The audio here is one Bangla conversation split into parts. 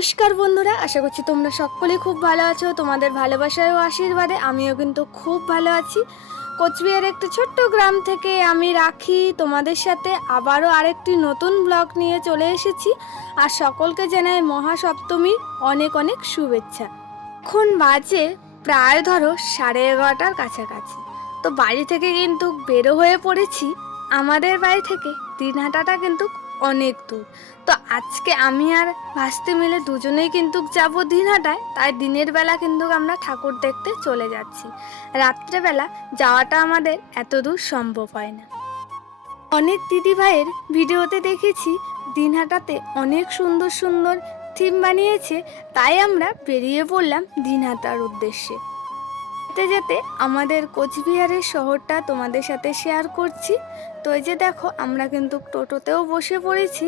নমস্কার বন্ধুরা, আশা করছি তোমরা সকলেই খুব ভালো আছো, তোমাদের ভালোবাসায় ও আশীর্বাদে আমিও কিন্তু খুব ভালো আছি। কোচবিহার একটি ছোট্ট গ্রাম থেকে আমি রাখি, তোমাদের সাথে আবারও আরেকটি নতুন ব্লগ নিয়ে চলে এসেছি। আর সকলকে জানাই মহাসপ্তমীর অনেক অনেক শুভেচ্ছা। এখন বাজে প্রায় ধরো সাড়ে এগারোটার কাছাকাছি। তো বাড়ি থেকে কিন্তু বেরো হয়ে পড়েছি। আমাদের বাড়ি থেকে দিনহাটাটা কিন্তু অনেক দূর। তো আজকে আমি আর ভাসতে মিলে দুজনেই কিন্তু যাব দিনহাটায়, তাই দিনের বেলা কিন্তু আমরা ঠাকুর দেখতে চলে যাচ্ছি। রাত্রেবেলা যাওয়াটা আমাদের এত দূর সম্ভব হয় না। অনেক দিদি ভাইয়ের ভিডিওতে দেখেছি, দিনহাটাতে অনেক সুন্দর সুন্দর থিম বানিয়েছে, তাই আমরা বেরিয়ে পড়লাম দিনহাটার উদ্দেশ্যে। যেতে যেতে আমাদের কোচবিহারের শহরটা তোমাদের সাথে শেয়ার করছি। তো এই যে দেখো, আমরা কিন্তু টোটোতেও বসে পড়েছি।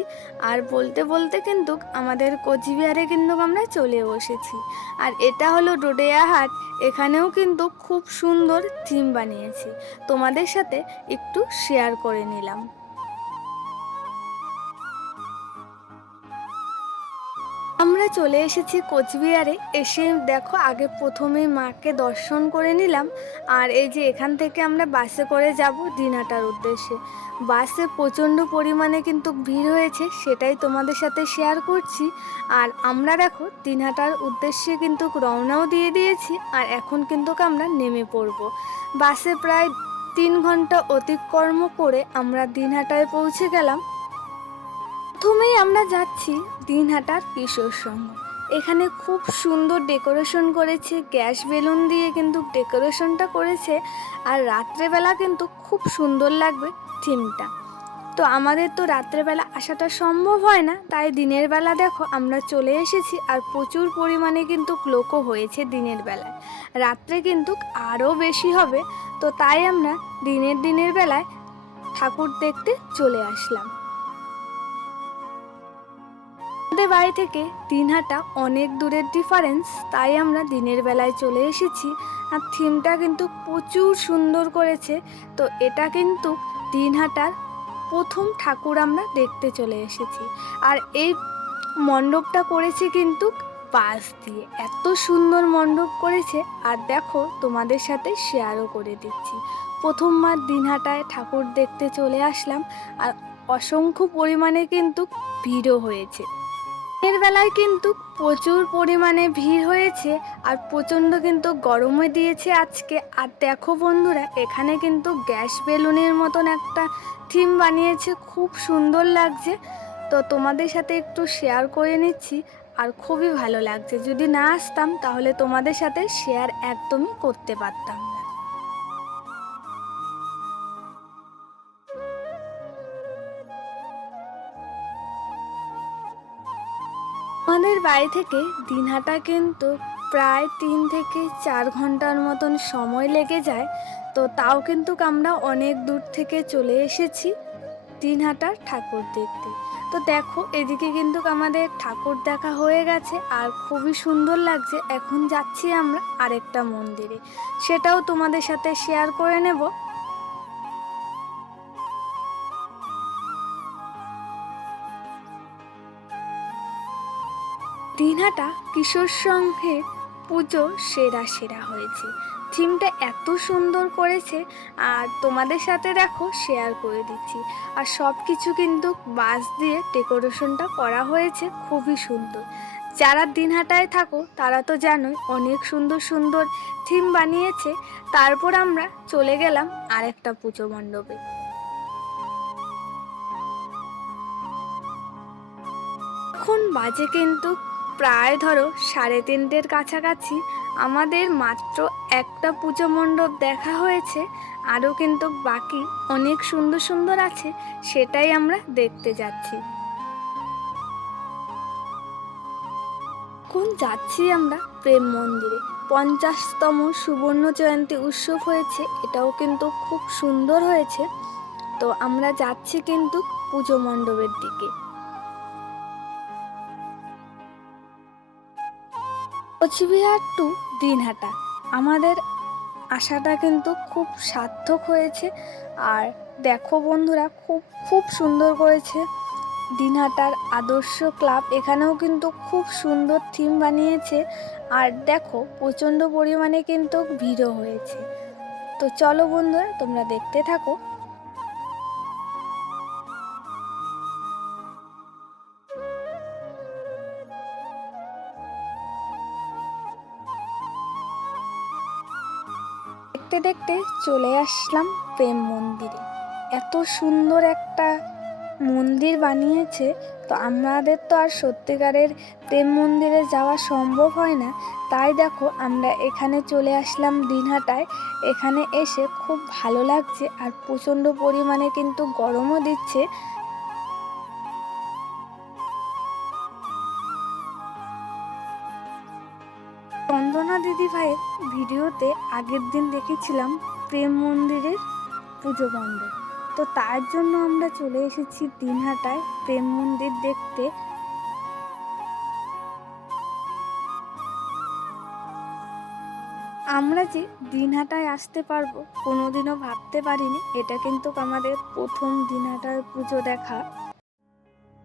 আর বলতে বলতে কিন্তু আমাদের কোচবিহারে কিন্তু আমরা চলে বসেছি। আর এটা হলো ডোডেয়া হাট, এখানেও কিন্তু খুব সুন্দর থিম বানিয়েছি। তোমাদের সাথে একটু শেয়ার করে নিলাম। আমরা চলে এসেছি কোচবিহারে। এসে দেখো, আগে প্রথমে মাকে দর্শন করে নিলাম। আর এই যে এখান থেকে আমরা বাসে করে যাব দিনাটার উদ্দেশ্যে। বাসে প্রচণ্ড পরিমাণে কিন্তু ভিড় হয়েছে, সেটাই তোমাদের সাথে শেয়ার করছি। আর আমরা দেখো দিনহাটার উদ্দেশ্যে কিন্তু রওনাও দিয়ে দিয়েছি, আর এখন কিন্তু আমরা নেমে পড়ব। বাসে প্রায় তিন ঘণ্টা অতিক্রম করে আমরা দিনহাটায় পৌঁছে গেলাম। প্রথমেই আমরা যাচ্ছি দিনহাটার কিশোর সংঘ। এখানে খুব সুন্দর ডেকোরেশন করেছে, গ্যাস বেলুন দিয়ে কিন্তু ডেকোরেশনটা করেছে, আর রাত্রেবেলা কিন্তু খুব সুন্দর লাগবে থিমটা। তো আমাদের তো রাত্রেবেলা আসাটা সম্ভব হয় না, তাই দিনের বেলা দেখো আমরা চলে এসেছি, আর প্রচুর পরিমাণে কিন্তু লোকও হয়েছে দিনের বেলায়। রাত্রে কিন্তু আরও বেশি হবে, তো তাই আমরা দিনের দিনের বেলায় ঠাকুর দেখতে চলে আসলাম। আমাদের বাড়ি থেকে দিনহাটা অনেক দূরের ডিফারেন্স তাই আমরা দিনের বেলায় চলে এসেছি আর থিমটা কিন্তু প্রচুর সুন্দর করেছে। তো এটা কিন্তু দিনহাটার প্রথম ঠাকুর আমরা দেখতে চলে এসেছি। আর এই মণ্ডপটা করেছে কিন্তু বাঁশ দিয়ে। এত সুন্দর মণ্ডপ করেছে। আর দেখো, তোমাদের সাথে শেয়ারও করে দিচ্ছি। প্রথমবার দিনহাটায় ঠাকুর দেখতে চলে আসলাম। আর অসংখ্য পরিমাণে কিন্তু ভিড়ও হয়েছে। দিনের বেলায় কিন্তু প্রচুর পরিমাণে ভিড় হয়েছে আর প্রচণ্ড কিন্তু গরমে দিয়েছে আজকে। আর দেখো বন্ধুরা, এখানে কিন্তু গ্যাস বেলুনের মতন একটা থিম বানিয়েছে, খুব সুন্দর লাগছে। তো তোমাদের সাথে একটু শেয়ার করে নিচ্ছি আর খুবই ভালো লাগছে। যদি না আসতাম, তাহলে তোমাদের সাথে শেয়ার একদমই করতে পারতাম বাড়ি থেকে দিনহাটা কিন্তু প্রায় তিন থেকে চার ঘণ্টার মতন সময় লেগে যায়। তো তাও কিন্তু আমরা অনেক দূর থেকে চলে এসেছি দিনহাটার ঠাকুর দেখতে। তো দেখো, এদিকে কিন্তু আমাদের ঠাকুর দেখা হয়ে গেছে আর খুবই সুন্দর লাগছে। এখন যাচ্ছি আমরা আরেকটা মন্দিরে। সেটাও তোমাদের সাথে শেয়ার করে নেব। দিনহাটা কিশোর সংঘে পুজো সেরা সেরা হয়েছে। থিমটা এত সুন্দর করেছে, আর তোমাদের সাথে দেখো শেয়ার করে দিচ্ছি। আর সব কিছু কিন্তু বাঁশ দিয়ে ডেকোরেশনটা করা হয়েছে, খুবই সুন্দর। যারা দিনহাটায় থাকো, তারা তো জানোই অনেক সুন্দর সুন্দর থিম বানিয়েছে। তারপর আমরা চলে গেলাম আরেকটা পুজো মণ্ডপে। এখন বাজে কিন্তু প্রায় ধরো সাড়ে তিনটের কাছাকাছি আমাদের মাত্র একটা পুজো মণ্ডপ দেখা হয়েছে, আরও কিন্তু বাকি অনেক সুন্দর সুন্দর আছে, সেটাই আমরা দেখতে যাচ্ছি। এখন যাচ্ছি আমরা প্রেম মন্দিরে। পঞ্চাশতম সুবর্ণ জয়ন্তী উৎসব হয়েছে, এটাও কিন্তু খুব সুন্দর হয়েছে। তো আমরা যাচ্ছি কিন্তু পুজো মণ্ডপের দিকে। কোচবিহার টু দিনহাটা আমাদের আশাটা কিন্তু খুব সার্থক হয়েছে আর দেখো বন্ধুরা, খুব খুব সুন্দর করেছে দিনহাটার আদর্শ ক্লাব। এখানেও কিন্তু খুব সুন্দর থিম বানিয়েছে আর দেখো প্রচণ্ড পরিমাণে কিন্তু ভিড়ও হয়েছে। তো চলো বন্ধুরা, তোমরা দেখতে থাকো। দেখতে দেখতে চলে আসলাম প্রেম মন্দিরে। এত সুন্দর একটা মন্দির বানিয়েছে, তো আমাদের তো আর সত্যিকারের প্রেম মন্দিরে যাওয়া সম্ভব হয় না। তাই দেখো, আমরা এখানে চলে আসলাম দিনহাটায়। এখানে এসে খুব ভালো লাগছে আর প্রচণ্ড পরিমাণে কিন্তু গরমও দিচ্ছে। দিদি ভাইয়ের ভিডিওতে আগের দিন দেখেছিলাম প্রেম মন্দিরের পুজো বন্ধ। তো তার জন্য আমরা চলে এসেছি দিনহাটায় প্রেম মন্দির দেখতে। আমরা যে দিনহাটায় আসতে পারব, কোনোদিনও ভাবতে পারিনি। এটা কিন্তু আমাদের প্রথম দিনহাটার পুজো দেখা।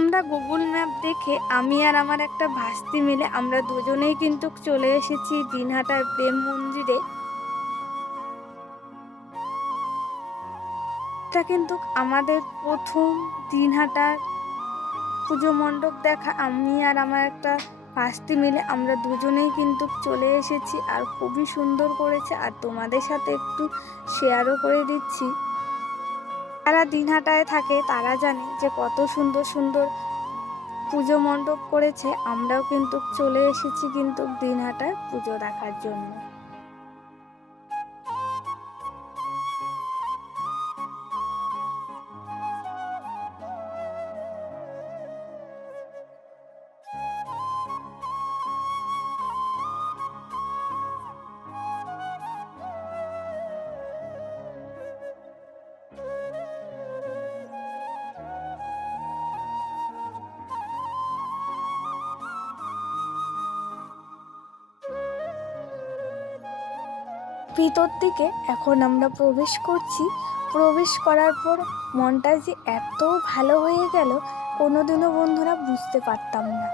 আমরা গুগল ম্যাপ দেখে আমি আর আমার একটা ভাস্তি মিলে আমরা দুজনেই কিন্তু চলে এসেছি দিনহাটার প্রেম মন্দিরে। এটা কিন্তু আমাদের প্রথম দিনহাটার পুজো মণ্ডপ দেখা। আমি আর আমার একটা পাস্তি মিলে আমরা দুজনেই কিন্তু চলে এসেছি আর খুবই সুন্দর করেছে। আর তোমাদের সাথে একটু শেয়ারও করে দিচ্ছি। যারা দিনহাটায় থাকে, তারা জানে যে কত সুন্দর সুন্দর পুজো মণ্ডপ করেছে। আমরাও কিন্তু চলে এসেছি কিন্তু দিনহাটায় পুজো দেখার জন্য। ভিতর দিকে এখন আমরা প্রবেশ করছি। প্রবেশ করার পর মনটা যে এত ভালো হয়ে গেল, কোনোদিনও বন্ধুরা বুঝতে পারতাম না।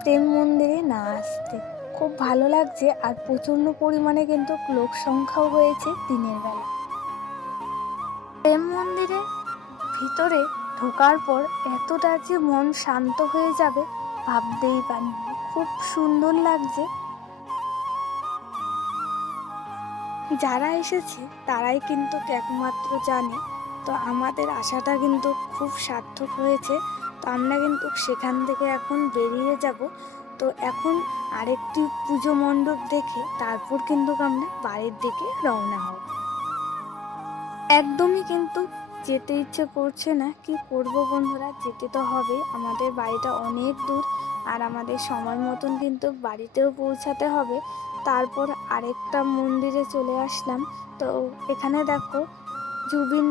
প্রেম মন্দিরে না আসতে। খুব ভালো লাগছে আর প্রচণ্ড পরিমাণে কিন্তু লোক সংখ্যাও হয়েছে দিনের বেলা। প্রেম মন্দিরে ভিতরে ঢোকার পর এতটা যে মন শান্ত হয়ে যাবে, ভাবতেই পারিনি। খুব সুন্দর লাগছে। যারা এসেছে, তারাই কিন্তু একমাত্র জানে। তো আমাদের আশাটা কিন্তু খুব সার্থক হয়েছে। তো আমরা কিন্তু সেখান থেকে এখন বেরিয়ে যাব। তো এখন আরেকটি পুজো মণ্ডপ দেখে তারপর কিন্তু আমরা বাড়ির দিকে রওনা হব। একদমই কিন্তু যেতে ইচ্ছে করছে না। কি করব বন্ধুরা? যেতে তো হবে। আমাদের বাড়িটা অনেক দূর। আর আমাদের সময় মতন কিন্তু বাড়িতেও পৌঁছাতে হবে। তারপর আরেকটা মন্দিরে চলে আসলাম। তো এখানে দেখো জুবিন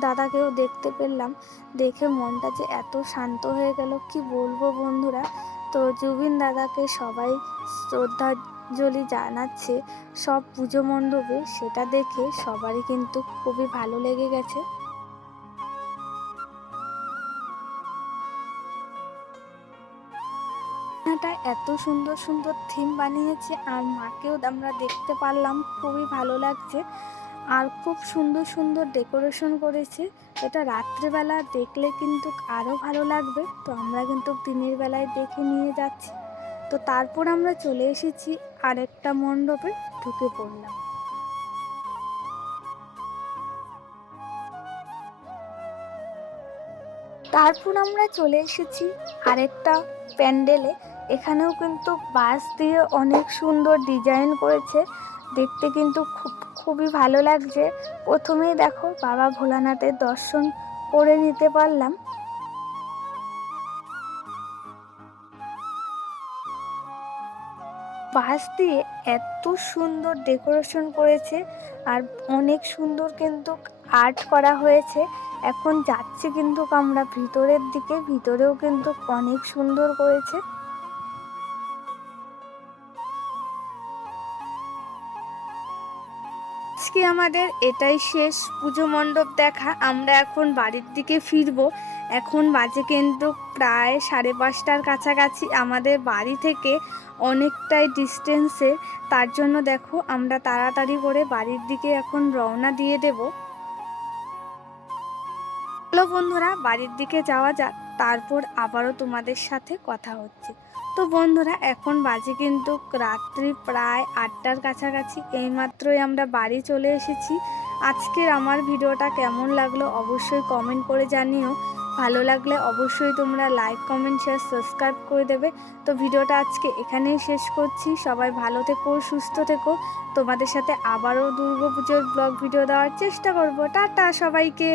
দাদাকেও দেখতে পেলাম। দেখে মনটা যে এত শান্ত হয়ে গেল, কি বলব বন্ধুরা? তো জুবিন দাদাকে সবাই শ্রদ্ধাঞ্জলি জানাচ্ছে। সব পুজো মণ্ডপে সেটা দেখে সবারই কিন্তু খুবই ভালো লেগে গেছে। রান্নাটা এত সুন্দর সুন্দর থিম বানিয়েছে আর মাকেও আমরা দেখতে পারলাম, খুবই ভালো লাগছে। আর খুব সুন্দর সুন্দর ডেকোরেশন করেছে। এটা রাত্রেবেলা দেখলে কিন্তু আরও ভালো লাগবে। তো আমরা কিন্তু দিনের বেলায় দেখে নিয়ে যাচ্ছি। তো তারপর আমরা চলে এসেছি আরেকটা মণ্ডপে ঢুকে পড়লাম। তারপর আমরা চলে এসেছি আরেকটা প্যান্ডেলে। এখানেও কিন্তু বাঁশ দিয়ে অনেক সুন্দর ডিজাইন করেছে। দেখতে কিন্তু খুব, খুবই ভালো লাগছে। প্রথমেই দেখো বাবা ভোলানাথের দর্শন করে নিতে পারলাম। বাঁশ দিয়ে এত সুন্দর ডেকোরেশন করেছে আর অনেক সুন্দর কিন্তু আর্ট করা হয়েছে। এখন যাচ্ছি কিন্তু আমরা ভিতরের দিকে, ভিতরেও কিন্তু অনেক সুন্দর করেছে। আজকে আমাদের এটাই শেষ পুজো মণ্ডপ দেখা। আমরা এখন বাড়ির দিকে ফিরবো। এখন বাজে কিন্তু প্রায় সাড়ে পাঁচটার কাছাকাছি। আমাদের বাড়ি থেকে অনেকটাই ডিস্টেন্সে তার জন্য দেখো, আমরা তাড়াতাড়ি করে বাড়ির দিকে এখন রওনা দিয়ে দেব। হ্যালো বন্ধুরা, বাড়ির দিকে যাওয়া যাক। তারপর আবারও তোমাদের সাথে কথা হচ্ছে। তো বন্ধুরা, এখন বাজে কিন্তু রাত্রি প্রায় আটটার কাছাকাছি। এইমাত্রই আমরা বাড়ি চলে এসেছি। আজকের আমার ভিডিওটা কেমন লাগল অবশ্যই কমেন্ট করে জানিও। ভালো লাগলে অবশ্যই তোমরা লাইক কমেন্ট শেয়ার সাবস্ক্রাইব করে দেবে। তো ভিডিওটা আজকে এখানেই শেষ করছি। সবাই ভালো থেকো, সুস্থ থেকো। তোমাদের সাথে আবারও দুর্গাপুজোর ব্লগ ভিডিও দেওয়ার চেষ্টা করব। টাটা সবাইকে।